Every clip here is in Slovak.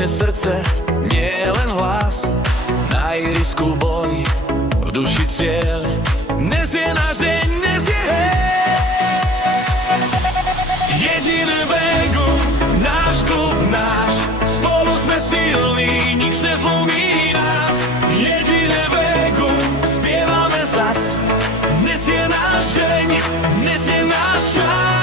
je srdce, nie len hlas. Na ihrisku boj, v duši cieľ. Dnes je náš deň, dnes je jediný venku, náš klub, náš. Spolu sme silní, nič nezlomí nás. Jediné venku, spievame zas. Dnes je náš deň, dnes je náš čas.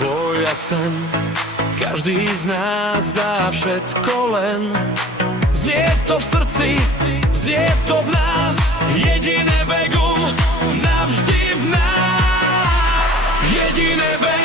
Boj a sen, každý z nás dá všetko len. Znie to v srdci, znie to v nás. Jediné vegum, navždy v nás. Jediné vegum.